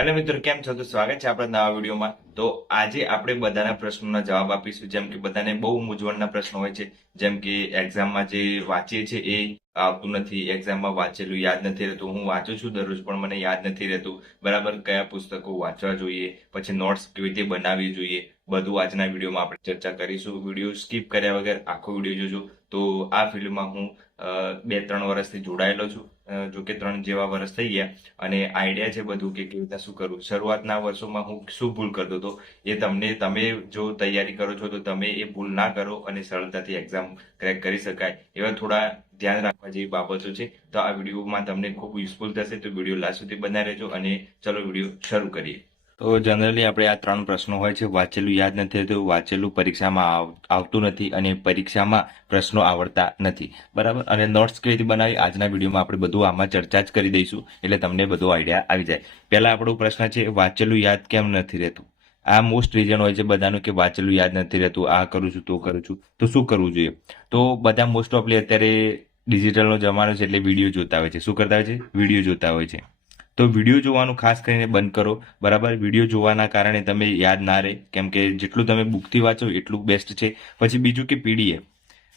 Hello મિત્રો, કેમ છો? તો સ્વાગત છે આપણા નવા વિડીયોમાં. તો આજે આપણે બધાના પ્રશ્નોના જવાબ આપીશું. જેમ કે બધાને બહુ મૂંઝવણના પ્રશ્નો હોય છે. જેમ કે એક્ઝામમાં જે વાંચીએ છીએ એ આવતું નથી, એક્ઝામમાં વાંચેલું યાદ નથી રહેતું. હું વાંચું છું દરરોજ પણ મને યાદ નથી રહેતું. બરાબર, કયા પુસ્તકો વાંચવા જોઈએ, પછી નોટ્સ કેવી રીતે બનાવવી જોઈએ, બધું આજના વિડીયોમાં આપણે ચર્ચા કરીશું. વિડીયો સ્કીપ કર્યા વગર આખો વિડીયો જોજો. તો આ ફિલ્ડમાં હું 2-3 વર્ષથી જોડાયેલો છું. જો કે 3 જેવા વર્ષ થઈ ગયા અને આઈડિયા છે બધું કે કેવી રીતે શું કરવું. શરૂઆતના વર્ષોમાં હું શું ભૂલ કરતો હતો એ તમે જો તૈયારી કરો છો તો તમે એ ભૂલ ના કરો અને સરળતાથી એક્ઝામ ક્રેક કરી શકાય એવા થોડા ધ્યાન રાખવા જેવી બાબતો છે. તો આ વિડીયોમાં તમને ખૂબ યુઝફુલ થશે, તો વિડીયો લાસ્ટ સુધી બનાવી રહેજો અને ચલો વિડીયો શરૂ કરીએ. તો જનરલી આપણે આ 3 પ્રશ્નો હોય છે. વાંચેલું યાદ નથી રહેતું, વાંચેલું પરીક્ષામાં આવતું નથી અને પરીક્ષામાં પ્રશ્નો આવડતા નથી. બરાબર, અને નોટ્સ કેવી રીતે બનાવી આજના વિડીયોમાં આપણે બધું આમાં ચર્ચા જ કરી દઈશું, એટલે તમને બધો આઈડિયા આવી જાય. પહેલા આપણો પ્રશ્ન છે, વાંચેલું યાદ કેમ નથી રહેતું? આ મોસ્ટ રીઝન હોય છે બધાનું કે વાંચેલું યાદ નથી રહેતું, આ કરું છું તો કરું છું. તો શું કરવું જોઈએ? તો બધા મોસ્ટ ઓફલી અત્યારે ડિજિટલનો જમાનો છે એટલે વિડીયો જોતા હોય છે. શું કરતા હોય છે? વિડીયો જોતા હોય છે. તો વિડીયો જોવાનું ખાસ કરીને બંધ કરો. બરાબર, વિડીયો જોવાના કારણે તમે યાદ ના રહે, કેમ કે જેટલું તમે બુકથી વાંચો એટલું બેસ્ટ છે. પછી બીજું કે પીડીએફ.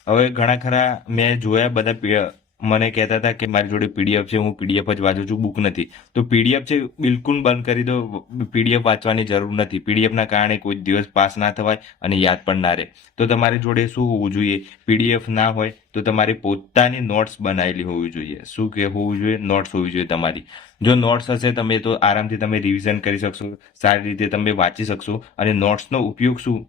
હવે ઘણા ખરા મેં જોયા, બધા મને કહેતા હતા કે મારી જોડે પીડીએફ છે, હું પીડીએફ જ વાંચું છું, બુક નથી. તો પીડીએફ છે બિલકુલ બંધ કરી દો. પીડીએફ વાંચવાની જરૂર નથી. પીડીએફના કારણે કોઈ દિવસ પાસ ના થવાય અને યાદ પણ ના રહે. તો તમારી જોડે શું હોવું જોઈએ? પીડીએફ ના હોય તો તમારી પોતાની નોટ્સ બનાવેલી હોવી જોઈએ. શું કે હોવું જોઈએ? નોટ્સ હોવી જોઈએ તમારી. જો નોટ્સ હશે તમે તો આરામથી તમે રિવિઝન કરી શકશો, સારી રીતે તમે વાંચી શકશો. અને નોટ્સનો ઉપયોગ શું?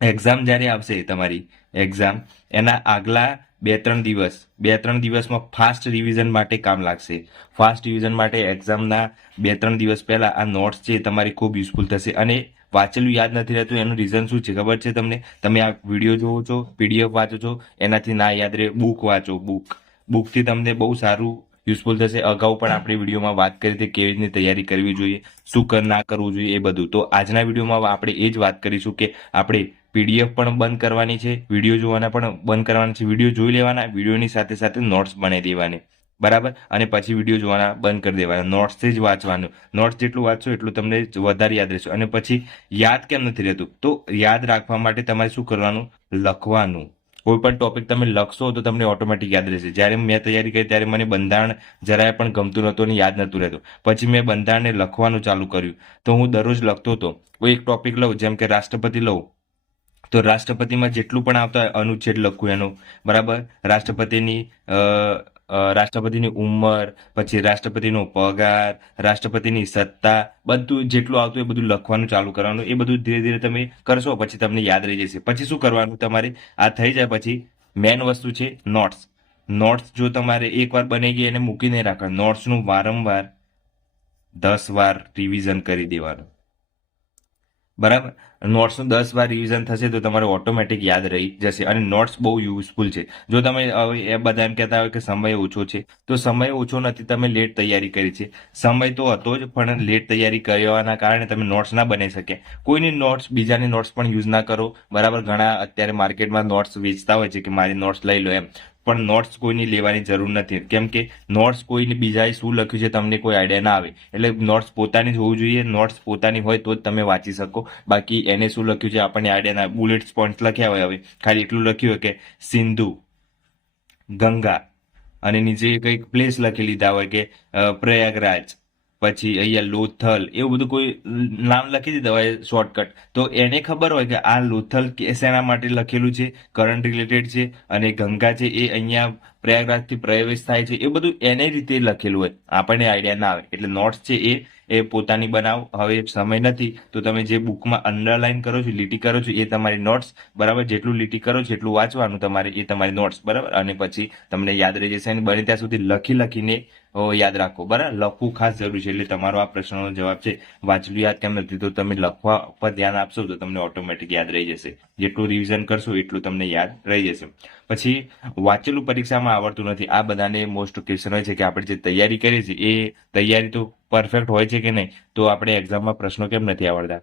એક્ઝામ જ્યારે આવશે તમારી એક્ઝામ, એના આગલા 2-3 દિવસમાં ફાસ્ટ રિવિઝન માટે કામ લાગશે. ફાસ્ટ રિવિઝન માટે એક્ઝામના 2-3 દિવસ પહેલા આ નોટ્સ છે તમારી ખૂબ યુઝફુલ થશે. અને વાંચેલું યાદ નથી રહેતું એનું રીઝન શું છે ખબર છે તમને? તમે આ વિડીયો જોવો છો, પીડીએફ વાંચો છો, એનાથી ના યાદ રહે. બુક વાંચો. બુકથી તમને બહુ સારું યુઝફુલ થશે. અગાઉ પણ આપણે વિડીયોમાં વાત કરી હતી કેવી રીતે તૈયારી કરવી જોઈએ, શું ના કરવું જોઈએ, એ બધું. તો આજના વિડીયોમાં આપણે એ જ વાત કરીશું કે આપણે પીડીએફ પણ બંધ કરવાની છે, વિડીયો જોવાના પણ બંધ કરવાના છે. વિડીયો જોઈ લેવાના, વિડીયોની સાથે સાથે નોટ્સ બનાવી દેવાની. બરાબર, અને પછી વિડીયો જોવાના બંધ કરી દેવાના. નોટ્સથી જ વાંચવાનું. નોટ્સ જેટલું વાંચશો એટલું તમને વધારે યાદ રહેશે. અને પછી યાદ કેમ નથી રહેતું? તો યાદ રાખવા માટે તમારે શું કરવાનું? લખવાનું. કોઈ પણ ટોપિક તમે લખશો તો તમને ઓટોમેટિક યાદ રહેશે. જ્યારે મેં તૈયારી કરી ત્યારે મને બંધારણ જરાય પણ ગમતું નહોતું અને યાદ નહોતું રહેતું. પછી મેં બંધારણને લખવાનું ચાલુ કર્યું. તો હું દરરોજ લખતો હતો. કોઈ એક ટોપિક લઉં, જેમ કે રાષ્ટ્રપતિ લઉં, તો રાષ્ટ્રપતિમાં જેટલું પણ આવતા હોય અનુચ્છેદ લખું એનો. બરાબર, રાષ્ટ્રપતિની ઉંમર, પછી રાષ્ટ્રપતિનો પગાર, રાષ્ટ્રપતિની સત્તા, બધું જેટલું આવતું એ બધું લખવાનું ચાલુ કરવાનું. એ બધું ધીરે ધીરે તમે કરશો પછી તમને યાદ રહી જશે. પછી શું કરવાનું તમારે? આ થઈ જાય પછી મેન વસ્તુ છે નોટ્સ. નોટ્સ જો તમારે એકવાર બની ગઈ એને મૂકી નહીં રાખવાનું. નોટ્સનું વારંવાર 10 વાર રિવિઝન કરી દેવાનું. બરાબર, નોટ્સનું 10 વાર રિવિઝન થશે તો તમારે ઓટોમેટિક યાદ રહી જશે. અને નોટ્સ બહુ યુઝફુલ છે. જો તમે એ બધા એમ કહેતા હોય કે સમય ઓછો છે, તો સમય ઓછો નથી, તમે લેટ તૈયારી કરી છે. સમય તો હતો જ, પણ લેટ તૈયારી કરવાના કારણે તમે નોટ્સ ના બની શક્યા. કોઈની નોટ્સ, બીજાની નોટ્સ પણ યુઝ ના કરો. બરાબર, ઘણા અત્યારે માર્કેટમાં નોટ્સ વેચતા હોય છે કે મારી નોટ્સ લઈ લો એમ. પણ નોટ્સ કોઈની લેવાની જરૂર નથી, કેમ કે નોટ્સ કોઈને બીજાએ શું લખ્યું છે તમને કોઈ આઈડિયા ના આવે. એટલે નોટ્સ પોતાની જ હોવું જોઈએ. નોટ્સ પોતાની હોય તો જ તમે વાંચી શકો. બાકી એને શું લખ્યું છે આપણને આઈડિયા ના. બુલેટ્સ પોઈન્ટ લખ્યા હોય, હવે ખાલી એટલું લખ્યું હોય કે સિંધુ, ગંગા, અને નીચે કંઈક પ્લેસ લખી લીધા હોય કે પ્રયાગરાજ, પછી અહીંયા લોથલ, એવું બધું કોઈ નામ લખી દીધા હોય શોર્ટકટ, તો એને ખબર હોય કે આ લોથલ શેના માટે લખેલું છે, કરંટ રિલેટેડ છે, અને ગંગા છે એ અહીંયા પ્રયાગરાજથી પ્રવેશ થાય છે, એ બધું એને રીતે લખેલું હોય. આપણને આઈડિયા ના આવે. એટલે નોટ્સ છે એ પોતાની બનાવો. હવે સમય નથી તો તમે જે બુકમાં અંડરલાઈન કરો છો, લીટી કરો છો, એ તમારી નોટ્સ. બરાબર, જેટલું લીટી કરો છો એટલું વાંચવાનું તમારે, એ તમારી નોટ્સ. બરાબર, અને પછી તમને યાદ રહી જશે. અને બને ત્યાં સુધી લખીને યાદ રાખો. બરાબર, લખવું ખાસ જરૂરી છે. એટલે તમારો આ પ્રશ્નનો જવાબ છે વાંચલું યાદ કેમ નથી, તો તમે લખવા પર ધ્યાન આપશો તો તમને ઓટોમેટિક યાદ રહી જશે. જેટલું રિવિઝન કરશો એટલું તમને યાદ રહી જશે. પછી વાંચેલું પરીક્ષામાં આવડતું નથી. આ બધાને મોસ્ટ ક્વેશ્ચન હોય છે કે આપણે જે તૈયારી કરીએ છીએ એ તૈયારી તો પરફેક્ટ હોય છે કે નહીં, તો આપણે એક્ઝામમાં પ્રશ્નો કેમ નથી આવડતા?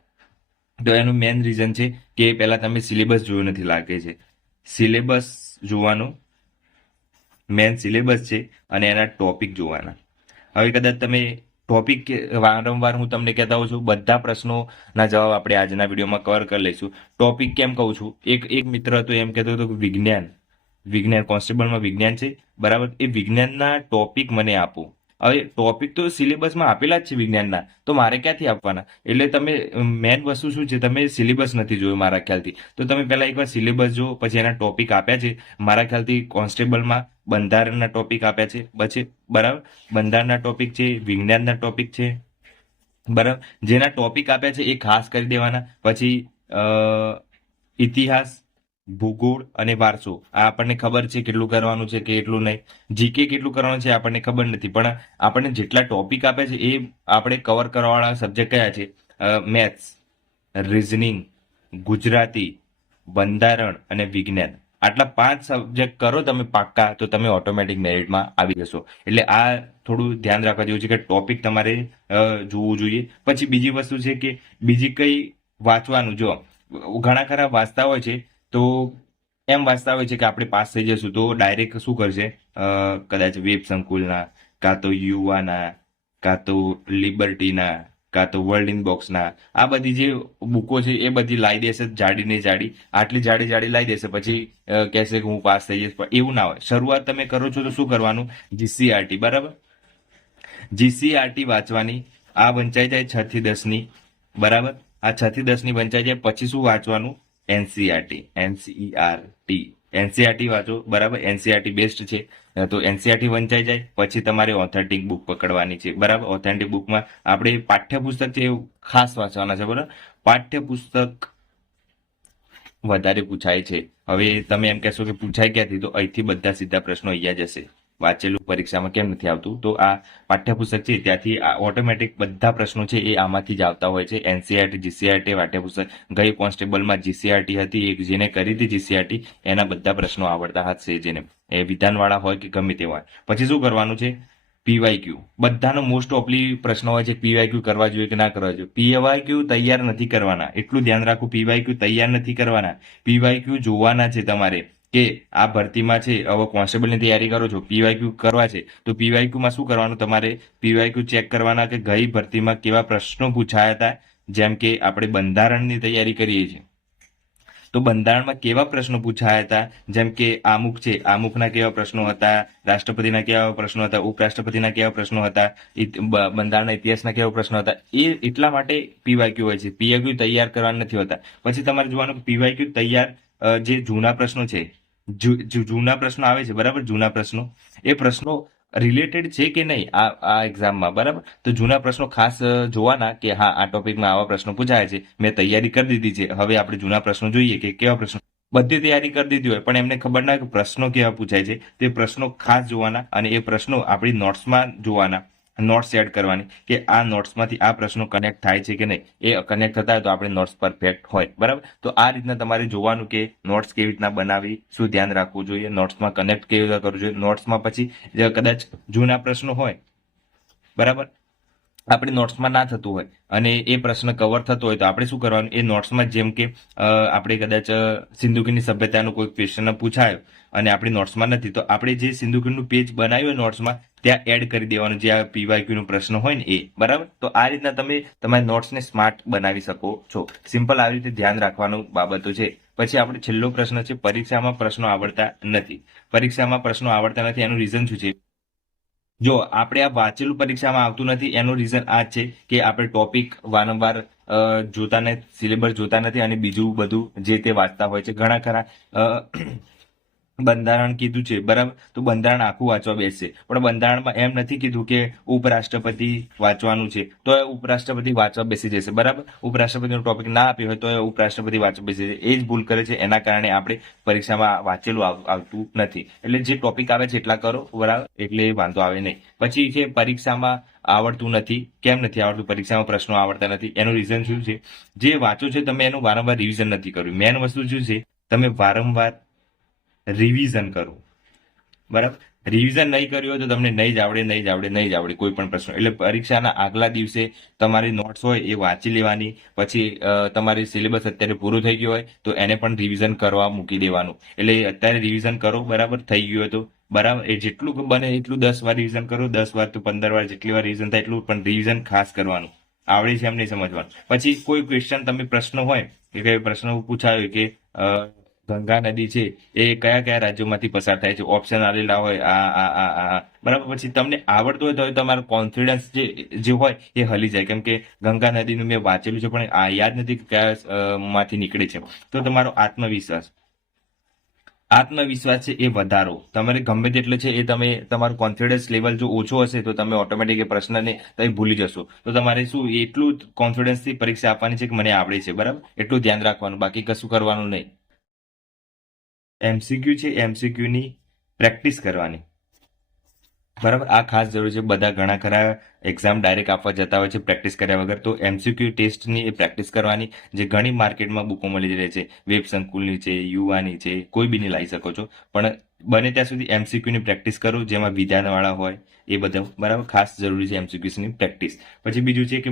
તો એનું મેઇન રીઝન છે કે પહેલા તમે સિલેબસ જોયો નથી લાગે છે. સિલેબસ જોવાનું, મેન સિલેબસ છે, અને એના ટોપિક જોવાના. હવે કદાચ તમે ટોપિક વારંવાર હું તમને કહેતા હોઉં છું, બધા પ્રશ્નોના જવાબ આપણે આજના વિડીયોમાં કવર કરી લઈશું. ટોપિક કેમ કહું છું, એક મિત્ર હતો એમ કહેતો હતો કે વિજ્ઞાન કોન્સ્ટેબલમાં વિજ્ઞાન છે, બરાબર. એ વિજ્ઞાનના ટોપિક મને આપો. હવે ટોપિક તો સિલેબસમાં આપેલા જ છે વિજ્ઞાનના, તો મારે ક્યાંથી આપવાના? એટલે તમે મેન વસ્તુ શું છે, તમે સિલેબસ નથી જોયો મારા ખ્યાલથી. તો તમે પહેલા એકવાર સિલેબસ જો, પછી એના ટોપિક આપ્યા છે. મારા ખ્યાલથી કોન્સ્ટેબલમાં બંધારણના ટોપિક આપ્યા છે, પછી બરાબર બંધારણના ટોપિક છે, વિજ્ઞાનના ટોપિક છે, બરાબર. જેના ટોપિક આપ્યા છે એ ખાસ કરી દેવાના. પછી ઇતિહાસ, ભૂગોળ અને વારસો, આ આપણને ખબર છે કેટલું કરવાનું છે કે એટલું નહીં. જીકે કેટલું કરવાનું છે આપણને ખબર નથી, પણ આપણને જેટલા ટોપિક આપ્યા છે એ આપણે કવર કરવાવાળા સબ્જેક્ટ કયા છે? મેથ્સ, રિઝનિંગ, ગુજરાતી, બંધારણ અને વિજ્ઞાન. આટલા 5 સબ્જેક્ટ કરો તમે પાક્કા, તો તમે ઓટોમેટિક મેરિટમાં આવી જશો. એટલે આ થોડું ધ્યાન રાખવા જેવું છે કે ટોપિક તમારે જોવું જોઈએ. પછી બીજી વસ્તુ છે કે બીજી કઈ વાંચવાનું. જો ઘણા ખરા વાંચતા હોય છે, તો એમ વાંચતા હોય છે કે આપણે પાસ થઈ જશું, તો ડાયરેક્ટ શું કરશે, કદાચ વેબ સંકુલના, કાં તો યુવાના, કાં તો લિબર્ટીના, કાં તો વર્લ્ડ ઇન બોક્સના, આ બધી જે બુકો છે એ બધી લાવી દેશે જાડી ને જાડી, આટલી જાડી જાડી લાવી દેશે. પછી કહેશે કે હું પાસ થઈ જઈશ. પણ એવું ના હોય. શરૂઆત તમે કરો છો તો શું કરવાનું? જીસીઆરટી, બરાબર. જીસીઆરટી વાંચવાની. આ વંચાઈ જાય 6 થી 10 ની, બરાબર. આ 6 થી 10 ની વંચાઈ જાય પછી શું વાંચવાનું? એનસીઆરટી વાંચો, બરાબર. એનસીઆરટી બેસ્ટ છે. તો એનસીઆરટી વંચાઈ જાય પછી તમારે ઓથેન્ટિક બુક પકડવાની છે, બરાબર. ઓથેન્ટિક બુકમાં આપણે પાઠ્યપુસ્તક છે એ ખાસ વાંચવાના છે, બરાબર. પાઠ્યપુસ્તક વધારે પૂછાય છે. હવે તમે એમ કહેશો કે પૂછાય ક્યાંથી, તો અહીંથી બધા સીધા પ્રશ્નો અહીંયા જશે. વાંચેલું પરીક્ષામાં કેમ નથી આવતું? તો આ પાઠ્યપુસ્તક છે ત્યાંથી ઓટોમેટિક બધા પ્રશ્નો છે એ આમાંથી જ આવતા હોય છે. એનસીઆરટી, જીસીઆરટી પાઠ્યપુસ્તક. ગઈ કોન્સ્ટેબલમાં જીસીઆરટી હતી, એક જેને કરી હતી જીસીઆરટી એના બધા પ્રશ્નો આવડતા હશે, જેને એ વિધાનવાળા હોય કે ગમે તે હોય. પછી શું કરવાનું છે? પીવાયક્યુ. બધાનો મોસ્ટ ઓફલી પ્રશ્ન હોય છે પીવાયક્યુ કરવા જોઈએ કે ના કરવા જોઈએ. પીવાયક્યુ તૈયાર નથી કરવાના, એટલું ધ્યાન રાખવું. પીવાયક્યુ તૈયાર નથી કરવાના, પીવાયક્યુ જોવાના છે તમારે કે આ ભરતીમાં છે. હવે કોન્સ્ટેબલની તૈયારી કરો છો, પીવાયક્યુ કરવા છે, તો પીવાયક્યુમાં શું કરવાનું? તમારે પીવાયક્યુ ચેક કરવાના કે ગઈ ભરતીમાં કેવા પ્રશ્નો પૂછાયા હતા. જેમ કે આપણે બંધારણની તૈયારી કરીએ છીએ, તો બંધારણમાં કેવા પ્રશ્નો પૂછાયા હતા. જેમ કે આમુખ છે, આમુખના કેવા પ્રશ્નો હતા, રાષ્ટ્રપતિના કેવા પ્રશ્નો હતા, ઉપરાષ્ટ્રપતિના કેવા પ્રશ્નો હતા, બંધારણના ઇતિહાસના કેવા પ્રશ્નો હતા. એ એટલા માટે પીવાયક્યુ હોય છે. પીવાયક્યુ તૈયાર કરવાના નથી હોતા. પછી તમારે જોવાનું પીવાયક્યુ તૈયાર જે જૂના પ્રશ્નો છે, જૂના પ્રશ્નો આવે છે, બરાબર. જૂના પ્રશ્નો, એ પ્રશ્નો રિલેટેડ છે કે નહીં આ એક્ઝામમાં, બરાબર. તો જૂના પ્રશ્નો ખાસ જોવાના કે હા આ ટોપિકમાં આવા પ્રશ્નો પૂછાય છે, મેં તૈયારી કરી દીધી છે, હવે આપણે જૂના પ્રશ્નો જોઈએ કે કેવા પ્રશ્નો. બધી તૈયારી કરી દીધી હોય પણ એમને ખબર ના કે પ્રશ્નો કેવા પૂછાય છે, તે પ્રશ્નો ખાસ જોવાના. અને એ પ્રશ્નો આપણી નોટ્સમાં જોવાના, નોટ્સ એડ કરવાની કે આ નોટ્સમાંથી આ પ્રશ્નો કનેક્ટ થાય છે કે નહીં. એ કનેક્ટ થતા હોય તો આપણે નોટ્સ પરફેક્ટ હોય, બરાબર. તો આ રીતના તમારે જોવાનું કે નોટ્સ કેવી રીતના બનાવી, શું ધ્યાન રાખવું જોઈએ, નોટ્સમાં કનેક્ટ કેવી રીતે કરવું જોઈએ. નોટ્સમાં પછી કદાચ જૂના પ્રશ્નો હોય, બરાબર, આપણે નોટ્સમાં ના થતું હોય અને એ પ્રશ્ન કવર થતો હોય તો આપણે શું કરવાનું? એ નોટ્સમાં, જેમ કે આપણે કદાચ સિંધુકીની સભ્યતાનો કોઈ ક્વેશ્ચન પૂછાયો અને આપણી નોટ્સમાં નથી, તો આપણે જે સિંધુકીનું પેજ બનાવ્યું હોય નોટ્સમાં, ત્યાં એડ કરી દેવાનું જે આ પીવાયક્યુ નો પ્રશ્ન હોય ને એ, બરાબર. તો આ રીતના તમે તમારી નોટ્સને સ્માર્ટ બનાવી શકો છો. સિમ્પલ આવી રીતે ધ્યાન રાખવાનું બાબતો છે. પછી આપણે છેલ્લો પ્રશ્ન છે, પરીક્ષામાં પ્રશ્નો આવડતા નથી. પરીક્ષામાં પ્રશ્નો આવડતા નથી એનું રીઝન શું છે? જો આપણે આ વાંચેલું પરીક્ષામાં આવતું નથી એનું રીઝન આ જ છે કે આપણે ટોપિક વારંવાર જોતા નથી, સિલેબસ જોતા નથી અને બીજું બધું જે તે વાંચતા હોય છે. ઘણા ખરા બંધારણ કીધું છે, બરાબર, તો બંધારણ આખું વાંચવા બેસશે, પણ બંધારણમાં એમ નથી કીધું કે ઉપરાષ્ટ્રપતિ વાંચવાનું છે, તો એ ઉપરાષ્ટ્રપતિ વાંચવા બેસી જશે, બરાબર. ઉપરાષ્ટ્રપતિનો ટોપિક ના આપ્યો હોય તો એ ઉપરાષ્ટ્રપતિ વાંચવા બેસી જશે. એ જ ભૂલ કરે છે, એના કારણે આપણે પરીક્ષામાં વાંચેલું આવતું નથી. એટલે જે ટોપિક આવે છે એટલા કરો, બરાબર, એટલે વાંધો આવે નહીં. પછી છે પરીક્ષામાં આવડતું નથી. કેમ નથી આવડતું? પરીક્ષામાં પ્રશ્નો આવડતા નથી. એનું રીઝન શું છે? જે વાંચો છે તમે એનું વારંવાર રિવિઝન નથી કર્યું. મેન વસ્તુ શું છે? તમે વારંવાર રિવિઝન કરો, બરાબર. રિવિઝન નહીં કર્યું હોય તો તમને નહીં જ આવડે કોઈ પણ પ્રશ્ન. એટલે પરીક્ષાના આગલા દિવસે તમારી નોટ્સ હોય એ વાંચી લેવાની. પછી તમારી સિલેબસ અત્યારે પૂરું થઈ ગયું હોય તો એને પણ રિવિઝન કરવા મૂકી દેવાનું. એટલે અત્યારે રિવિઝન કરો, બરાબર થઈ ગયું હોય તો બરાબર. એ જેટલું બને એટલું 10 વાર રિવિઝન કરો, 10 વાર તો 15 વાર, જેટલી વાર રિવિઝન થાય એટલું, પણ રિવિઝન ખાસ કરવાનું. આવડે છે એમ નહીં સમજવાનું. પછી કોઈ ક્વેશ્ચન તમે પ્રશ્ન હોય કે કઈ પ્રશ્ન પૂછાયો કે ગંગા નદી છે એ કયા કયા રાજ્યોમાંથી પસાર થાય છે, ઓપ્શન આલેલા હોય આ બરાબર. પછી તમને આવડતું હોય તો તમારો કોન્ફિડન્સ જે હોય એ હલી જાય. કેમ કે ગંગા નદીનું મેં વાંચેલું છે પણ આ યાદ નથી કે કયા માંથી નીકળે છે. તો તમારો આત્મવિશ્વાસ છે એ વધારો. તમારે ગમે તેટલો છે એ તમે તમારું કોન્ફિડન્સ લેવલ જો ઓછો હશે તો તમે ઓટોમેટિક એ પ્રશ્નને તમે ભૂલી જશો. તો તમારે શું એટલું કોન્ફિડન્સથી પરીક્ષા આપવાની છે કે મને આવડે છે, બરાબર. એટલું ધ્યાન રાખવાનું, બાકી કશું કરવાનું નહીં. એમસીક્યુ છે, એમસીક્યુની પ્રેક્ટિસ કરવાની, બરાબર. આ ખાસ જરૂર છે. બધા ઘણા ખરા એક્ઝામ ડાયરેક્ટ આપવા જતા હોય છે પ્રેક્ટિસ કર્યા વગર. તો એમસીક્યુ ટેસ્ટની એ પ્રેક્ટિસ કરવાની, જે ઘણી માર્કેટમાં બુકો મળી રહે છે, વેબ સંકુલની છે, યુવાની છે, કોઈ બીની લાવી શકો છો. પણ બને ત્યાં સુધી એમસીક્યુની પ્રેક્ટિસ કરો, જેમાં વિધાનવાળા હોય એ બધા, બરાબર. ખાસ જરૂરી છે એમસીક્યુની પ્રેક્ટિસ. પછી બીજું છે કે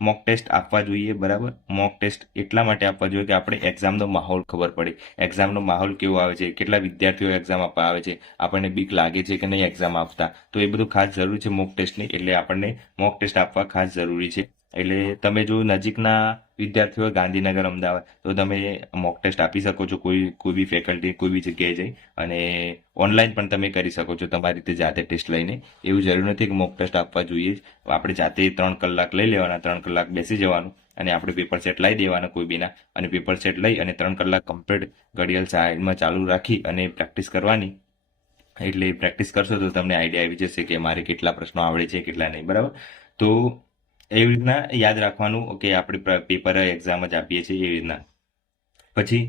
મોક ટેસ્ટ આપવા જોઈએ, બરાબર. મોક ટેસ્ટ એટલા માટે આપવા જોઈએ કે આપણે એક્ઝામનો માહોલ ખબર પડે. એક્ઝામનો માહોલ કેવો આવે છે, કેટલા વિદ્યાર્થીઓ એક્ઝામ આપવા આવે છે, આપણને બીક લાગે છે કે નહીં એક્ઝામ આપતા. તો એ બધું ખાસ જરૂરી છે મોક ટેસ્ટની. એટલે આપણને મોક ટેસ્ટ આપવા ખાસ જરૂરી છે. એટલે તમે જો નજીકના વિદ્યાર્થીઓ ગાંધીનગર, અમદાવાદ, તો તમે મોક ટેસ્ટ આપી શકો છો. કોઈ બી ફેકલ્ટી, કોઈ બી જગ્યાએ જઈ અને ઓનલાઈન પણ તમે કરી શકો છો તમારી રીતે જાતે ટેસ્ટ લઈને. એવું જરૂર નથી કે મોક ટેસ્ટ આપવા જોઈએ જ. આપણે જાતે 3 કલાક લઈ લેવાના, 3 કલાક બેસી જવાનું અને આપણે પેપર સેટ લાવી દેવાના કોઈ બીના, અને પેપર સેટ લઈ અને 3 કલાક કમ્પ્લીટ ઘડિયાળ સાઈડમાં ચાલુ રાખી અને પ્રેક્ટિસ કરવાની. એટલે પ્રેક્ટિસ કરશો તો તમને આઈડિયા આવી જશે કે મારે કેટલા પ્રશ્નો આવડે છે, કેટલા નહીં, બરાબર. તો એવી રીતના યાદ રાખવાનું કે આપણે પેપર એક્ઝામ જ આપીએ છીએ એવી રીતના. પછી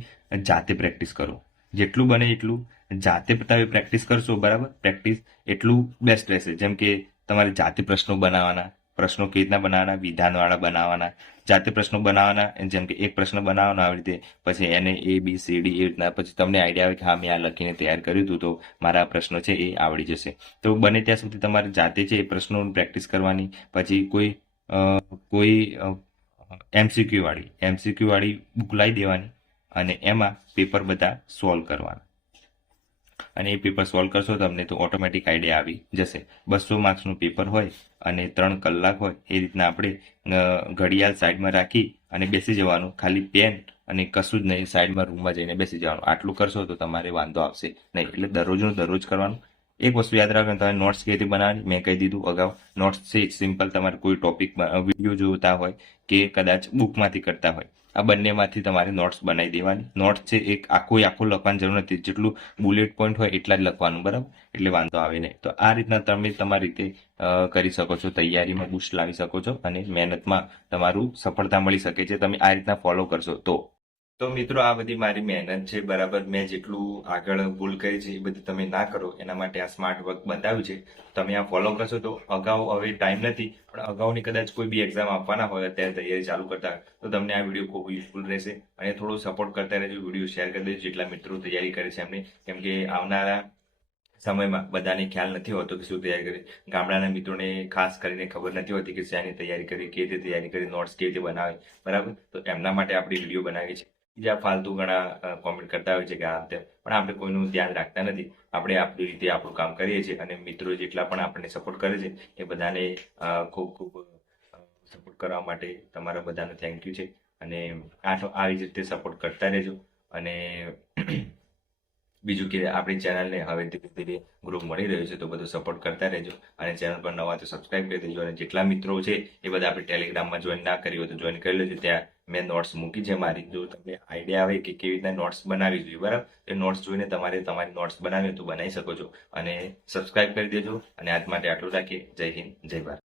જાતે પ્રેક્ટિસ કરો, જેટલું બને એટલું જાતે તમે પ્રેક્ટિસ કરશો, બરાબર. પ્રેક્ટિસ એટલું બેસ્ટ રહેશે. જેમ કે તમારે જાતે પ્રશ્નો બનાવવાના. પ્રશ્નો કેવી રીતના બનાવવાના? વિધાનવાળા બનાવવાના. જાતે પ્રશ્નો બનાવવાના. જેમ કે એક પ્રશ્ન બનાવવાનો આવી રીતે, પછી એને ABCD એ રીતના, પછી તમને આઈડિયા આવે કે હા મેં આ લખીને તૈયાર કર્યું હતું તો મારા પ્રશ્નો છે એ આવડી જશે. તો બને ત્યાં સુધી તમારે જાતે છે એ પ્રશ્નોની પ્રેક્ટિસ કરવાની. પછી કોઈ એમસીક્યુ વાળી બુક લાવી દેવાની અને એમાં પેપર બધા સોલ્વ કરવાના. અને એ પેપર સોલ્વ કરશો તમને તો ઓટોમેટિક આઈડિયા આવી જશે. 200 માર્ક્સનું પેપર હોય અને 3 કલાક હોય, એ રીતના આપણે ઘડિયાળ સાઈડમાં રાખી અને બેસી જવાનું. ખાલી પેન અને કશું જ નહીં, સાઈડમાં રૂમમાં જઈને બેસી જવાનું. આટલું કરશો તો તમારે વાંધો આવશે નહીં. એટલે દરરોજનું દરરોજ કરવાનું. એક વસ્તુ યાદ રાખવાનું, તમે નોટ્સ કેવી રીતે બનાવવાની મેં કહી દીધું અગાઉ. નોટ્સ છે સિમ્પલ, તમારે કોઈ ટોપિક વિડીયો જોતા હોય કે કદાચ બુકમાંથી કરતા હોય, આ બંનેમાંથી તમારે નોટ્સ બનાવી દેવાની. નોટ્સ છે એક આખું લખવાની જરૂર નથી, જેટલું બુલેટ પોઈન્ટ હોય એટલા જ લખવાનું, બરાબર. એટલે વાંધો આવે નહીં. તો આ રીતના તમે તમારી રીતે કરી શકો છો, તૈયારીમાં બૂસ્ટ લાવી શકો છો અને મહેનતમાં તમારું સફળતા મળી શકે છે તમે આ રીતના ફોલો કરશો તો મિત્રો આ બધી મારી મહેનત છે, બરાબર. મેં જેટલું આગળ ભૂલ કરી છે એ બધી તમે ના કરો એના માટે આ સ્માર્ટ વર્ક બતાવ્યું છે. તમે આ ફોલો કરશો તો અગાઉ, હવે ટાઈમ નથી પણ અગાઉની કદાચ કોઈ બી એક્ઝામ આપવાના હોય, અત્યારે તૈયારી ચાલુ કરતા હોય તો તમને આ વિડીયો ખૂબ યુઝફુલ રહેશે. અને થોડું સપોર્ટ કરતા રહેજો, વિડીયો શેર કરી દેજો જેટલા મિત્રો તૈયારી કરે છે એમને. કેમ કે આવનારા સમયમાં બધાને ખ્યાલ નથી હોતો કે શું તૈયારી કરી. ગામડાના મિત્રોને ખાસ કરીને ખબર નથી હોતી કે શાની તૈયારી કરી, કેવી રીતે તૈયારી કરી, નોટ્સ કેવી રીતે બનાવે, બરાબર. તો એમના માટે આપણે વિડીયો બનાવીએ છીએ. બીજા ફાલતુ ઘણા કોમેન્ટ કરતા હોય છે કે આ તેમ, પણ આપણે કોઈનું ધ્યાન રાખતા નથી. આપણે આપણી રીતે આપણું કામ કરીએ છીએ અને મિત્રો જેટલા પણ આપણને સપોર્ટ કરે છે એ બધાને ખૂબ ખૂબ સપોર્ટ કરવા માટે તમારા બધાનો થેન્ક યુ છે. અને આવી જ રીતે સપોર્ટ કરતા રહેજો. અને બીજું કે આપણી ચેનલને હવે ધીરે ધીરે ગ્રુપ મળી રહ્યું છે તો બધું સપોર્ટ કરતા રહેજો. અને ચેનલ પર નવા તો સબસ્ક્રાઇબ કરી દેજો. અને જેટલા મિત્રો છે એ બધા આપણે ટેલિગ્રામમાં જોઈન ના કરી હોય તો જોઈન કરી લેજો. ત્યાં મેં નોટ્સ મૂકી છે મારી. જો તમને આઈડિયા આવે કે કેવી રીતના નોટ્સ બનાવવી જોઈએ, બરાબર, એ નોટ્સ જોઈને તમારે તમારી નોટ્સ બનાવી તો બનાવી શકો છો. અને સબસ્ક્રાઇબ કરી દેજો. અને આજ માટે આટલું રાખીએ. જય હિન્દ, જય ભારત.